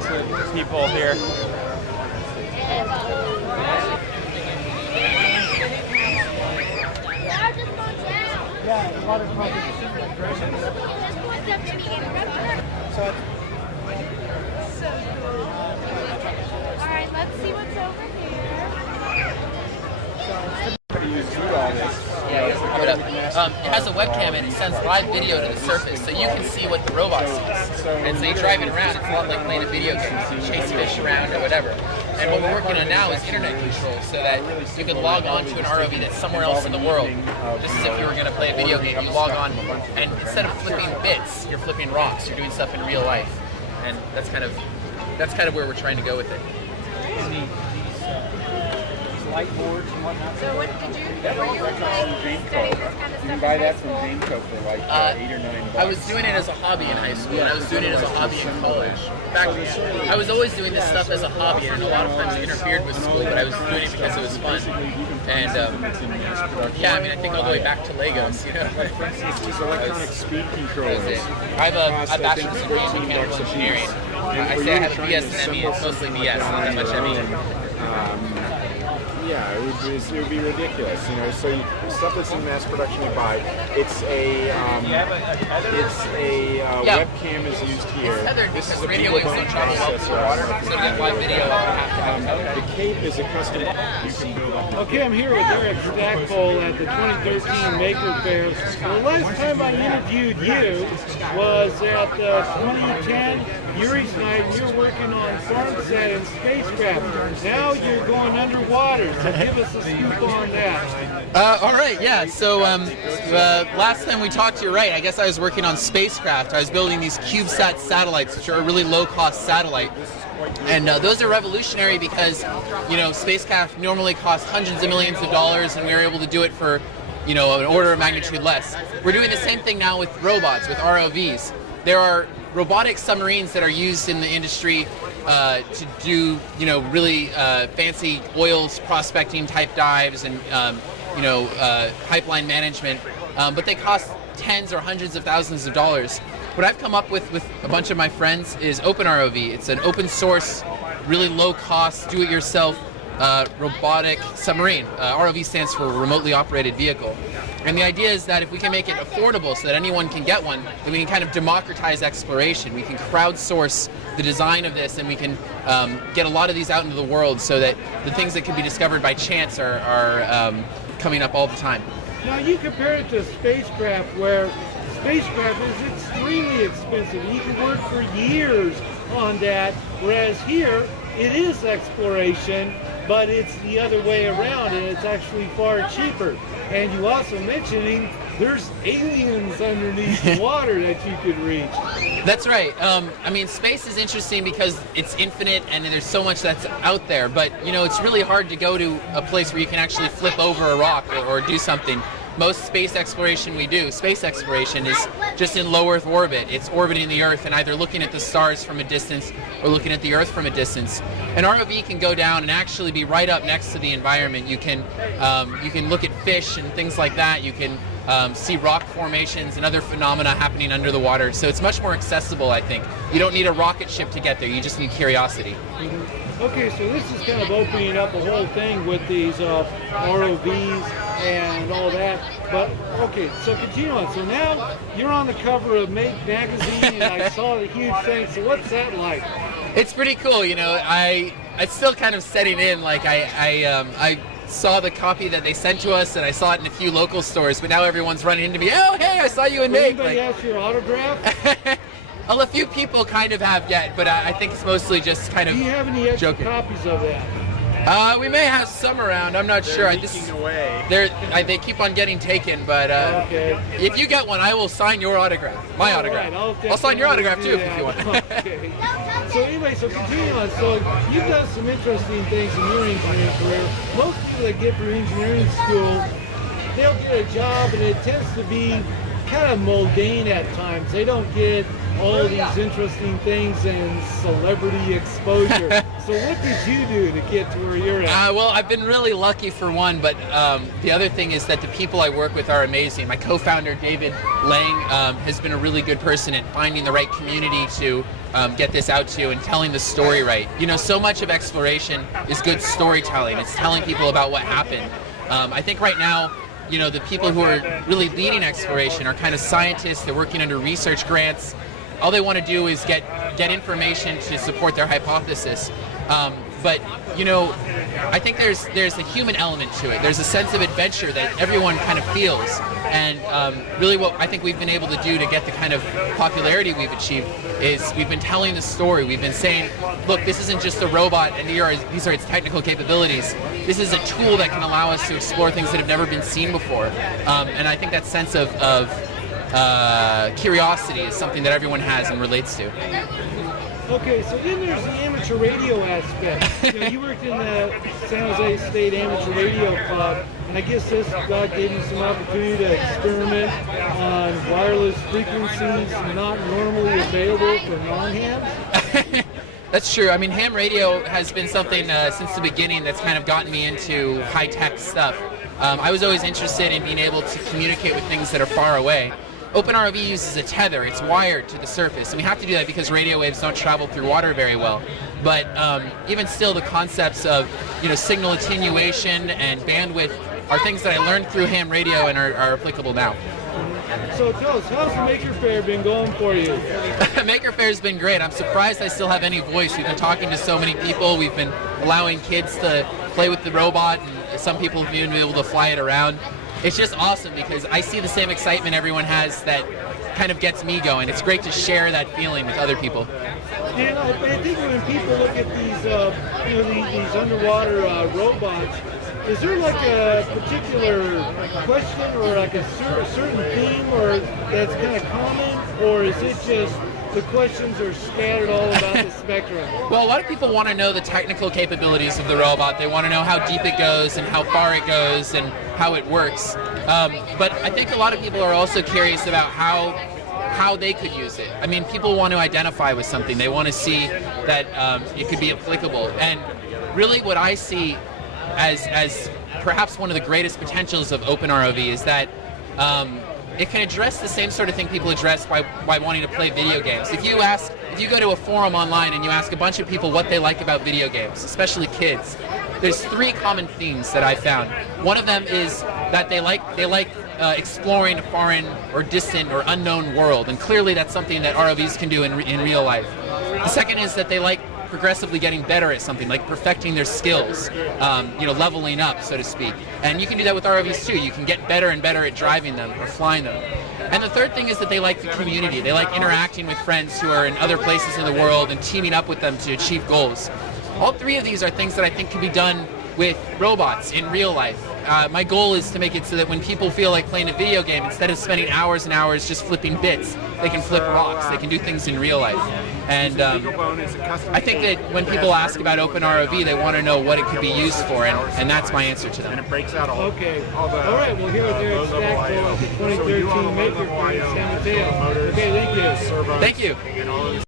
talking to people here. Yeah, water So alright, let's see what's over here. It has a webcam and it sends live video to the surface, so you can see what the robot sees. And so you're driving around, it's a lot like playing a video game. You chase fish around or whatever. And what we're working on now is internet control, so that you can log on to an ROV that's somewhere else in the world. Just as if you were going to play a video game, you log on, and instead of flipping bits, you're flipping rocks. You're doing stuff in real life, and that's kind of where we're trying to go with it. Light boards and whatnot. So what did you, were you like studying this kind of stuff? You can buy that from Jameco for like $8 or $9. I was doing it as a hobby in high school, and I was doing it as a hobby in college. In fact, I was always doing this stuff as a hobby, and a lot of times it interfered with school, but I was doing it because it was fun. And yeah, I mean, I think all the way back to Legos, you know. These electronic speed controllers. I have a bachelor's degree in mechanical engineering. I say I have a BS and ME, it's mostly BS, not that much ME. Yeah, it would be ridiculous, you know. So stuff that's in mass production you buy. It's a webcam is used here. This is a radio waves don't travel well through the water, so to get live video, the cape is a custom. You can build up. Okay, I'm here with Eric Stackpole at the 2013 Maker Faire. The last time I interviewed you was at 2010 Yuri's night, and you're working on PharmSat and spacecraft. Now you're going underwater, so give us a scoop on that. All right, yeah. So last time we talked, you're right. I guess I was working on spacecraft. I was building these CubeSat satellites, which are a really low-cost satellite. And those are revolutionary because, you know, spacecraft normally cost hundreds of millions of dollars, and we were able to do it for, you know, an order of magnitude less. We're doing the same thing now with robots, with ROVs. There are robotic submarines that are used in the industry to do, you know, really fancy oil prospecting type dives and, you know, pipeline management, but they cost tens or hundreds of thousands of dollars. What I've come up with a bunch of my friends is OpenROV. It's an open source, really low cost, do-it-yourself robotic submarine. ROV stands for remotely operated vehicle. And the idea is that if we can make it affordable so that anyone can get one, then we can kind of democratize exploration. We can crowdsource the design of this, and we can get a lot of these out into the world so that the things that can be discovered by chance are coming up all the time. Now you compare it to spacecraft, where spacecraft is extremely expensive. You can work for years on that, whereas here it is exploration, but it's the other way around, and it's actually far cheaper. And you also mentioning there's aliens underneath the water that you could reach. That's right. I mean, space is interesting because it's infinite and there's so much that's out there, but you know, it's really hard to go to a place where you can actually flip over a rock or do something. Most space exploration we do, space exploration, is just in low Earth orbit. It's orbiting the Earth and either looking at the stars from a distance or looking at the Earth from a distance. An ROV can go down and actually be right up next to the environment. You can look at fish and things like that. You can see rock formations and other phenomena happening under the water. So it's much more accessible, I think. You don't need a rocket ship to get there. You just need curiosity. Mm-hmm. Okay, so this is kind of opening up a whole thing with these ROVs and all that. But okay, so continue on. So now you're on the cover of Make magazine, and I saw the huge thing. So what's that like? It's pretty cool. You know, it's still kind of setting in. Like I saw the copy that they sent to us, and I saw it in a few local stores. But now everyone's running into me. Oh, hey, I saw you in Make. Anybody ask your autograph? Well, a few people kind of have yet, but I think it's mostly just kind of joking. Do you have any extra copies of that? We may have some around. I'm not sure. They keep on getting taken, but okay. If you get one, I will sign your autograph. My autograph. Right, I'll sign your autograph too if you want. Okay. So anyway, so continue on. So you've done some interesting things in your engineering career. Most people that get through engineering school, they'll get a job, and it tends to be kind of mundane at times. They don't get all these interesting things and celebrity exposure. So what did you do to get to where you're at? Well, I've been really lucky for one, but the other thing is that the people I work with are amazing. My co-founder, David Lang, has been a really good person at finding the right community to get this out to and telling the story right. You know, so much of exploration is good storytelling. It's telling people about what happened. I think right now, you know, the people who are really leading exploration are kind of scientists. They're working under research grants. All they want to do is get information to support their hypothesis. But you know, I think there's a human element to it. There's a sense of adventure that everyone kind of feels, and really what I think we've been able to do to get the kind of popularity we've achieved is we've been telling the story. We've been saying, look, this isn't just a robot and these are its technical capabilities. This is a tool that can allow us to explore things that have never been seen before. And I think that sense of curiosity is something that everyone has and relates to. Okay, so then there's the amateur radio aspect. You know, you worked in the San Jose State Amateur Radio Club, and I guess this God gave you some opportunity to experiment on wireless frequencies not normally available for non-hams. That's true. I mean, ham radio has been something since the beginning that's kind of gotten me into high-tech stuff. I was always interested in being able to communicate with things that are far away. OpenROV uses a tether. It's wired to the surface, and we have to do that because radio waves don't travel through water very well. But even still, the concepts of signal attenuation and bandwidth are things that I learned through ham radio and are applicable now. So tell us, how's the Maker Faire been going for you? Maker Faire's been great. I'm surprised I still have any voice. We've been talking to so many people. We've been allowing kids to play with the robot, and some people have even been able to fly it around. It's just awesome because I see the same excitement everyone has that kind of gets me going. It's great to share that feeling with other people. And I think when people look at these, these underwater robots, is there like a particular question or like a certain theme or that's kind of common, or is it just the questions are scattered all about the spectrum? Well, a lot of people want to know the technical capabilities of the robot. They want to know how deep it goes and how far it goes and how it works. But I think a lot of people are also curious about how they could use it. I mean, people want to identify with something. They want to see that it could be applicable. And really what I see as perhaps one of the greatest potentials of OpenROV is that it can address the same sort of thing people address by wanting to play video games. If you go to a forum online and you ask a bunch of people what they like about video games, especially kids, there's three common themes that I found. One of them is that they like exploring a foreign or distant or unknown world, and clearly that's something that ROVs can do in real life. The second is that they like progressively getting better at something, like perfecting their skills, leveling up, so to speak. And you can do that with ROVs too. You can get better and better at driving them or flying them. And the third thing is that they like the community. They like interacting with friends who are in other places in the world and teaming up with them to achieve goals. All three of these are things that I think can be done with robots in real life. My goal is to make it so that when people feel like playing a video game, instead of spending hours and hours just flipping bits, they can flip rocks. They can do things in real life. And I think that when people ask about OpenROV, they want to know what it could be used for, and that's my answer to them. And it breaks out all. Okay. All right. Well, here with Eric Stackpole, 2013 Maker Faire in San Mateo. Okay. Thank you. Thank you. And all of these